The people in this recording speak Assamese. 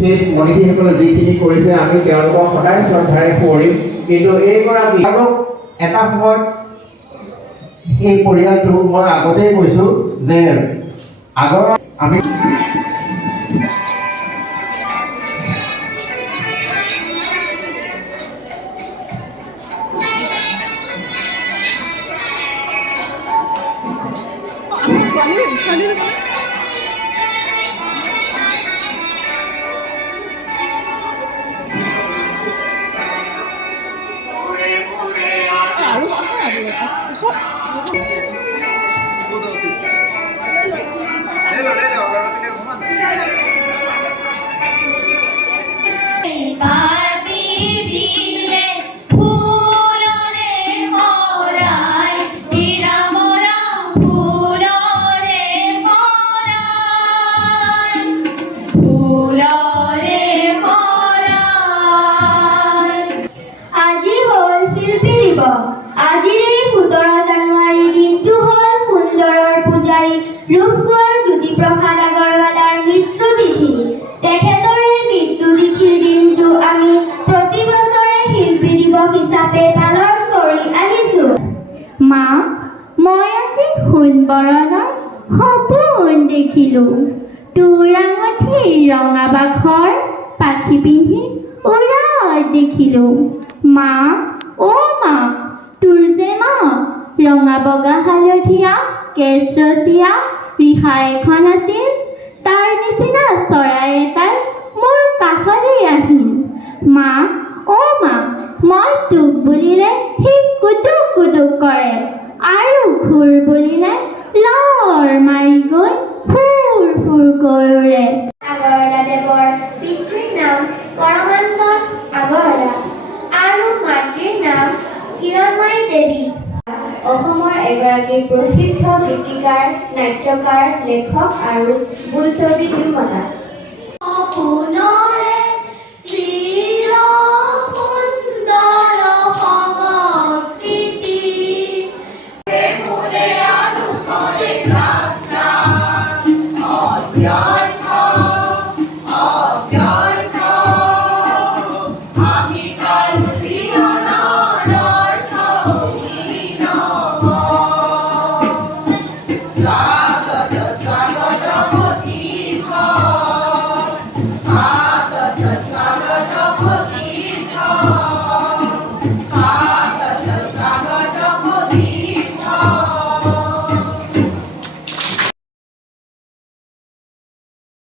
সেই মনীষীসকলে যিখিনি কৰিছে আমি তেওঁলোকক সদায় শ্ৰদ্ধাৰে কৰিম। কিন্তু এইগৰাকী এটা সময়ত এই পৰিয়ালটো মই আগতেই কৈছোঁ যে আগৰ আমি বৰণৰ সপোন দেখিলোঁ তোৰ আঙঠি ৰঙা বাখৰ পাখি পিন্ধি উৰাই দেখিলোঁ মা অ' মা তোৰ যে মা ৰঙা বগা হালধীয়া কেশৰচীয়া ৰিহা এখন আছিল তাৰ নিচিনা চৰাই এটাই মোৰ কাষলৈ আহিল মা অ' মা মই তোক বুলিলে সি কুটুক কুটুক কৰে আৰু ঘূৰ বুলিলে লৰ মাৰি গৈ ফুৰ ফুৰকৈ উৰে। আগৰৱালাদেৱৰ পিতৃৰ নাম পৰমানন্দ আগৰৱালা আৰু মাতৃৰ নাম কিৰণময়ী দেৱী। অসমৰ এগৰাকী প্ৰসিদ্ধ গীতিকাৰ, নাট্যকাৰ, লেখক আৰু বোলছবি নিৰ্মাতা।